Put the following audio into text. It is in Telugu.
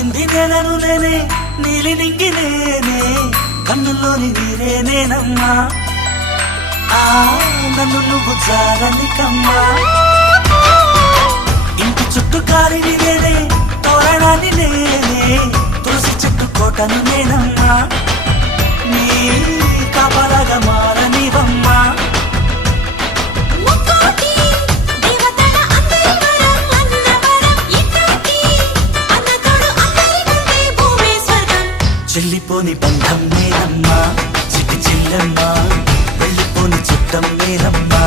తాకింది నేలను నేనే నీలి నింగి నేనే కన్నుల్లోని నీరే నేనమ్మా నన్ను నువ్వు జారనికమ్మా ఇంటి చుట్టూ కాలిని నేనే తోరణాన్ని నేనే తులసి చెట్టు కోటను నేనమ్మా నీ కాపలాగా మారనివమ్మా చెల్లిపోని బంధం నేనమ్మా చిట్టి చెల్లెమ్మా వెళ్ళిపోని చుట్టం నేనమ్మా